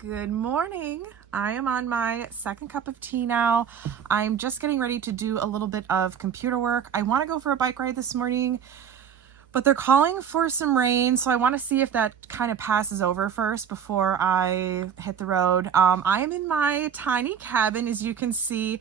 Good morning. I am on my second cup of tea now. I'm just getting ready to do a little bit of computer work. I want to go for a bike ride this morning, but they're calling for some rain, so I want to see if that kind of passes over first before I hit the road. I am in my tiny cabin, as you can see.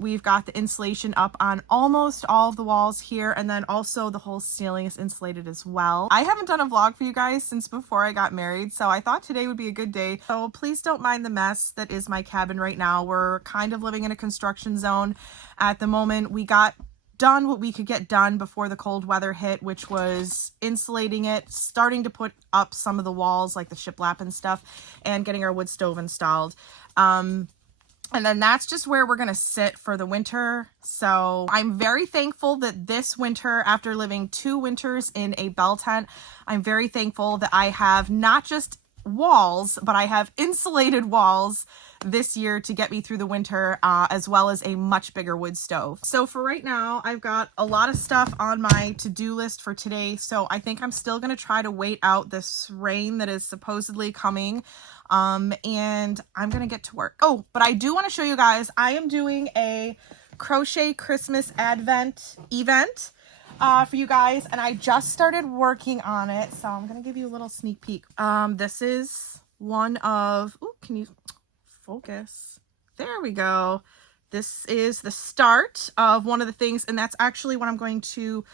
We've got the insulation up on almost all of the walls here, and then also the whole ceiling is insulated as well. I haven't done a vlog for you guys since before I got married, so I thought today would be a good day. So please don't mind the mess that is my cabin right now. We're kind of living in a construction zone at the moment. We got done what we could get done before the cold weather hit, which was insulating it, starting to put up some of the walls like the shiplap and stuff, and getting our wood stove installed. And then that's just where we're going to sit for the winter. So I'm very thankful that this winter, after living 2 winters in a bell tent, I'm very thankful that I have not just walls, but I have insulated walls this year to get me through the winter, as well as a much bigger wood stove. So for right now, I've got a lot of stuff on my to-do list for today. So I think I'm still going to try to wait out this rain that is supposedly coming. And I'm going to get to work. Oh, but I do want to show you guys, I am doing a crochet Christmas Advent event for you guys, and I just started working on it, so I'm gonna give you a little sneak peek. This is one of, ooh, can you focus? There we go. This is the start of one of the things, and that's actually what I'm going to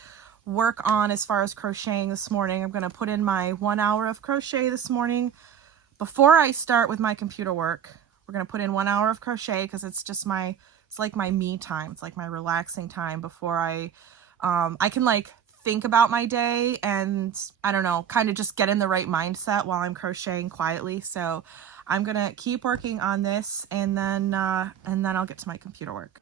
work on as far as crocheting this morning. I'm gonna put in my 1 hour of crochet this morning before I start with my computer work. We're gonna put in 1 hour of crochet because it's just it's like my me time. It's like my relaxing time before I can like think about my day and, I don't know, kind of just get in the right mindset while I'm crocheting quietly. So I'm gonna keep working on this, and then I'll get to my computer work.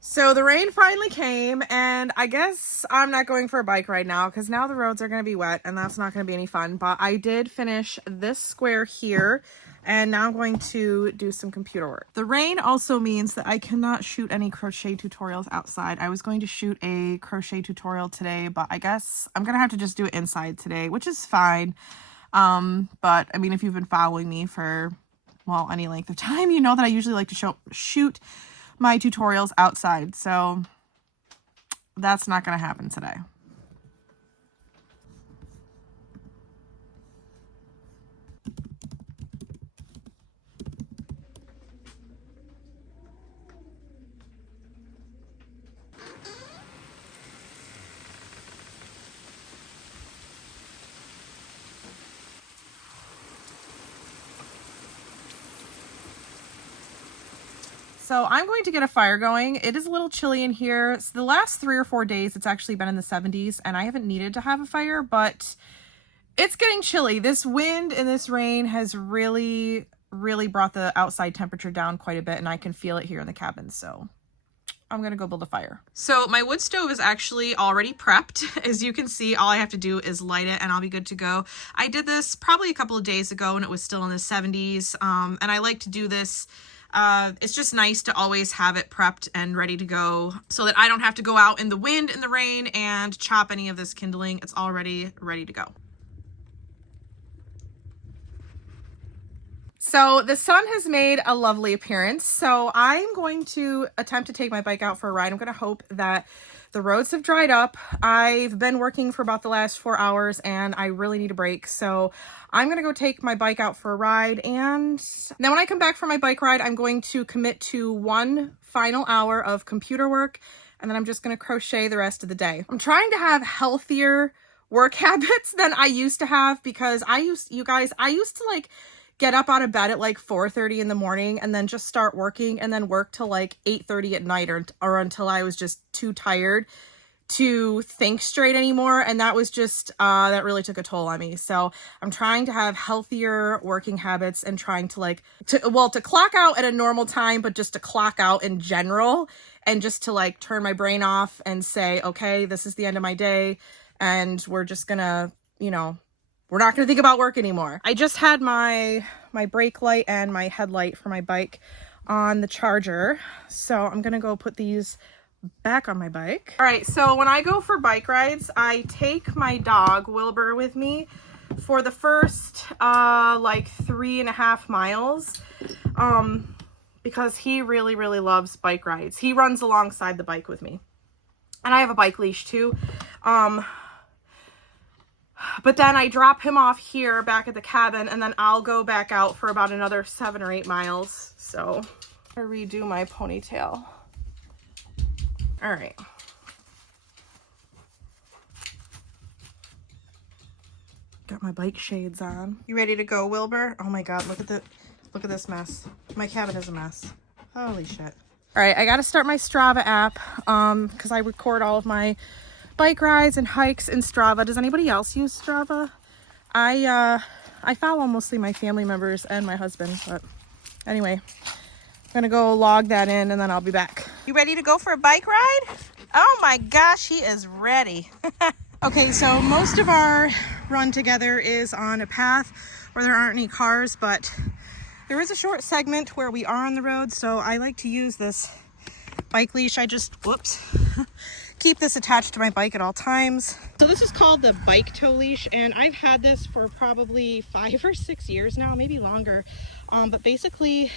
So the rain finally came, and I guess I'm not going for a bike ride now because now the roads are going to be wet and that's not going to be any fun. But I did finish this square here, and now I'm going to do some computer work. The rain also means that I cannot shoot any crochet tutorials outside. I was going to shoot a crochet tutorial today, but I guess I'm going to have to just do it inside today, which is fine. But I mean, if you've been following me for, well, any length of time, you know that I usually like to shoot my tutorials outside, so that's not going to happen today. So I'm going to get a fire going. It is a little chilly in here. So the last 3 or 4 days, it's actually been in the 70s, and I haven't needed to have a fire, but it's getting chilly. This wind and this rain has really brought the outside temperature down quite a bit, and I can feel it here in the cabin. So I'm gonna go build a fire. So my wood stove is actually already prepped. As you can see, all I have to do is light it and I'll be good to go. I did this probably a couple of days ago and it was still in the 70s. And I like to do this. It's just nice to always have it prepped and ready to go so that I don't have to go out in the wind and the rain and chop any of this kindling. It's already ready to go. So the sun has made a lovely appearance. So I'm going to attempt to take my bike out for a ride. I'm going to hope that the roads have dried up. I've been working for about the last 4 hours and I really need a break. So I'm going to go take my bike out for a ride. And then when I come back from my bike ride, I'm going to commit to 1 final hour of computer work. And then I'm just going to crochet the rest of the day. I'm trying to have healthier work habits than I used to have because I used to like get up out of bed at like 4:30 in the morning and then just start working and then work till like 8:30 at night or until I was just too tired to think straight anymore. And that was just, that really took a toll on me. So I'm trying to have healthier working habits and trying to to clock out at a normal time, but just to clock out in general and just to like turn my brain off and say, okay, this is the end of my day and we're just gonna, we're not going to think about work anymore. I just had my brake light and my headlight for my bike on the charger. So I'm gonna go put these back on my bike. All right, so when I go for bike rides, I take my dog Wilbur with me for the first like 3.5 miles, because he really loves bike rides. He runs alongside the bike with me, and I have a bike leash too. But then I drop him off here back at the cabin, and then I'll go back out for about another 7 or 8 miles. So I'll redo my ponytail. All right. Got my bike shades on. You ready to go, Wilbur? Oh my God, look at this mess. My cabin is a mess. Holy shit. All right, I got to start my Strava app because I record all of my bike rides and hikes in Strava. Does anybody else use Strava? I follow mostly my family members and my husband, but anyway, I'm gonna go log that in and then I'll be back. You ready to go for a bike ride? Oh my gosh, he is ready. Okay, so most of our run together is on a path where there aren't any cars, but there is a short segment where we are on the road, so I like to use this bike leash. I just, whoops, keep this attached to my bike at all times. So this is called the bike tow leash, and I've had this for probably 5 or 6 years now, maybe longer. But basically,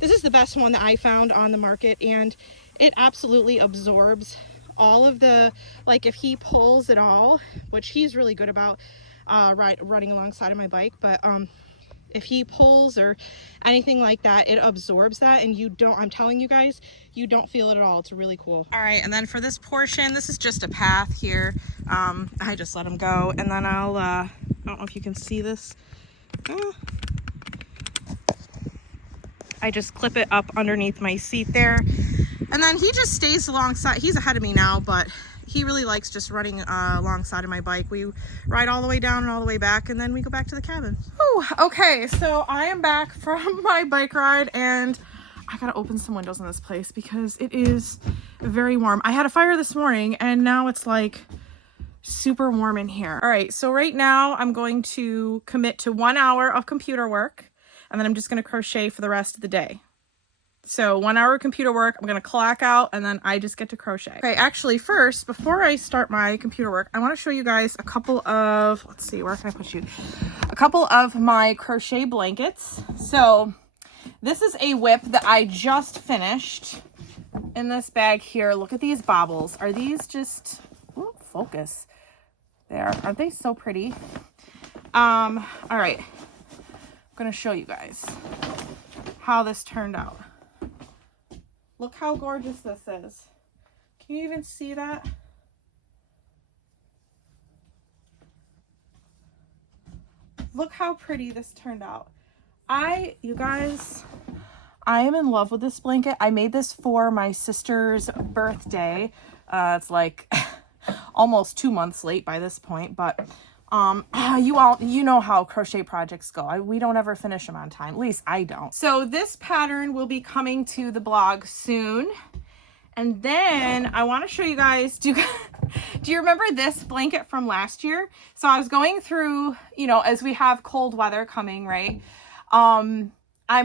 this is the best one that I found on the market, and it absolutely absorbs all of the, like if he pulls at all, which he's really good about running alongside of my bike, but if he pulls or anything like that, it absorbs that, and you don't, I'm telling you guys, you don't feel it at all. It's really cool. All right, and then for this portion, this is just a path here. I just let him go, and then I'll, I don't know if you can see this. I just clip it up underneath my seat there. And then he just stays alongside. He's ahead of me now, but he really likes just running alongside of my bike. We ride all the way down and all the way back, and then we go back to the cabin. Ooh, okay, so I am back from my bike ride, and I gotta open some windows in this place because it is very warm. I had a fire this morning, and now it's like super warm in here. All right, so right now I'm going to commit to 1 hour of computer work, and then I'm just gonna crochet for the rest of the day. So 1 hour of computer work, I'm gonna clock out, and then I just get to crochet. Okay, actually first, before I start my computer work, I wanna show you guys a couple of, let's see, where can I put you? A couple of my crochet blankets. So this is a whip that I just finished in this bag here. Look at these baubles. Are these just, ooh, focus there. Aren't they so pretty? All right, I'm gonna show you guys how this turned out. Look how gorgeous this is. Can you even see that? Look how pretty this turned out. You guys, I am in love with this blanket. I made this for my sister's birthday. It's like almost 2 months late by this point, but you know how crochet projects go. We don't ever finish them on time. At least I don't. So this pattern will be coming to the blog soon. And then I want to show you guys, do you remember this blanket from last year? So I was going through, you know, as we have cold weather coming, right? I'm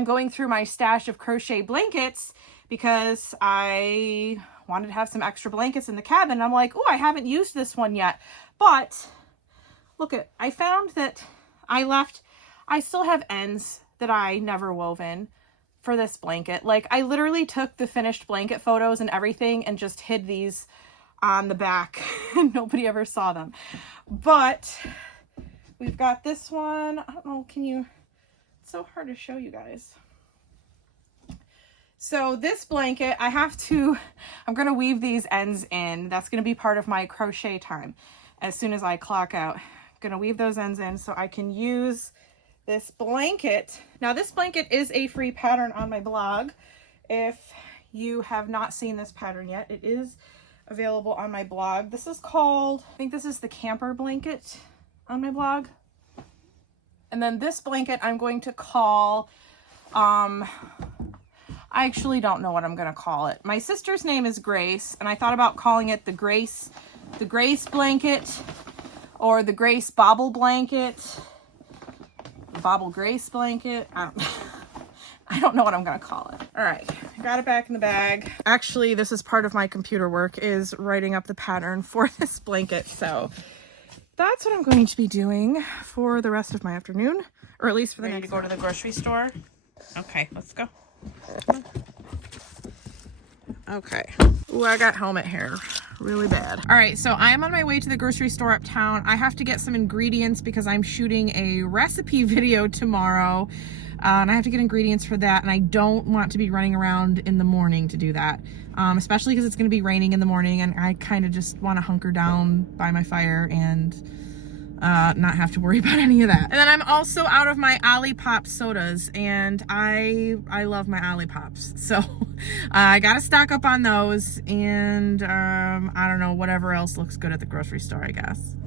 going through my stash of crochet blankets because I wanted to have some extra blankets in the cabin. I'm like, oh, I haven't used this one yet. But look I found that I still have ends that I never wove in for this blanket. Like I literally took the finished blanket photos and everything and just hid these on the back and nobody ever saw them. But we've got this one. I don't know, it's so hard to show you guys. So this blanket, I'm going to weave these ends in. That's going to be part of my crochet time. As soon as I clock out, I'm going to weave those ends in so I can use this blanket. Now this blanket is a free pattern on my blog. If you have not seen this pattern yet, it is available on my blog. This is called, I think this is the camper blanket on my blog. And then this blanket I'm going to call, I actually don't know what I'm going to call it. My sister's name is Grace, and I thought about calling it the Grace blanket, or the Grace Bobble blanket, the Bobble Grace blanket. I don't know what I'm gonna call it. All right, I got it back in the bag. Actually, this is part of my computer work, is writing up the pattern for this blanket. So that's what I'm going to be doing for the rest of my afternoon, or at least for the next. Ready to go to the grocery store? Okay, let's go. Okay. Ooh, I got helmet hair really bad. All right, so I am on my way to the grocery store uptown. I have to get some ingredients because I'm shooting a recipe video tomorrow. And I have to get ingredients for that, and I don't want to be running around in the morning to do that, especially because it's going to be raining in the morning, and I kind of just want to hunker down by my fire and not have to worry about any of that. And then I'm also out of my Olipop sodas, and I love my Olipops, so I gotta stock up on those, and I don't know, whatever else looks good at the grocery store, I guess.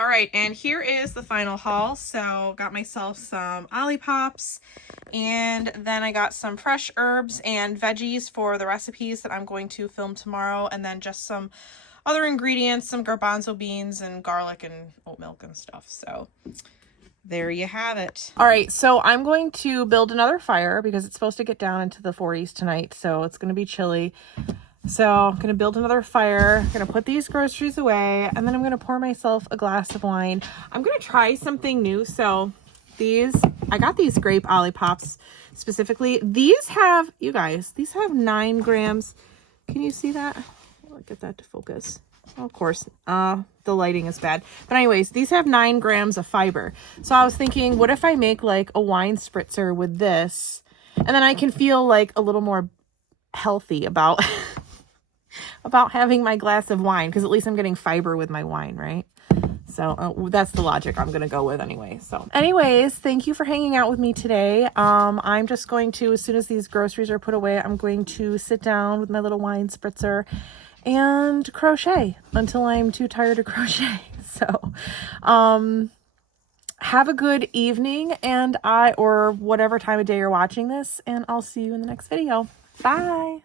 All right, and here is the final haul. So got myself some Olipops, and then I got some fresh herbs and veggies for the recipes that I'm going to film tomorrow, and then just some other ingredients, some garbanzo beans and garlic and oat milk and stuff. So there you have it. All right, so I'm going to build another fire because it's supposed to get down into the 40s tonight, so it's going to be chilly. So I'm going to build another fire, I'm going to put these groceries away, and then I'm going to pour myself a glass of wine. I'm going to try something new. So I got these grape Olipops specifically. These have, you guys, these have 9 grams. Can you see that? I'll get that to focus. Oh, of course, the lighting is bad. But anyways, these have 9 grams of fiber. So I was thinking, what if I make like a wine spritzer with this? And then I can feel like a little more healthy about about having my glass of wine, because at least I'm getting fiber with my wine, right? So that's the logic I'm gonna go with anyway. So anyways, thank you for hanging out with me today. I'm just going to, as soon as these groceries are put away, I'm going to sit down with my little wine spritzer and crochet until I'm too tired to crochet. So have a good evening, or whatever time of day you're watching this, and I'll see you in the next video. Bye.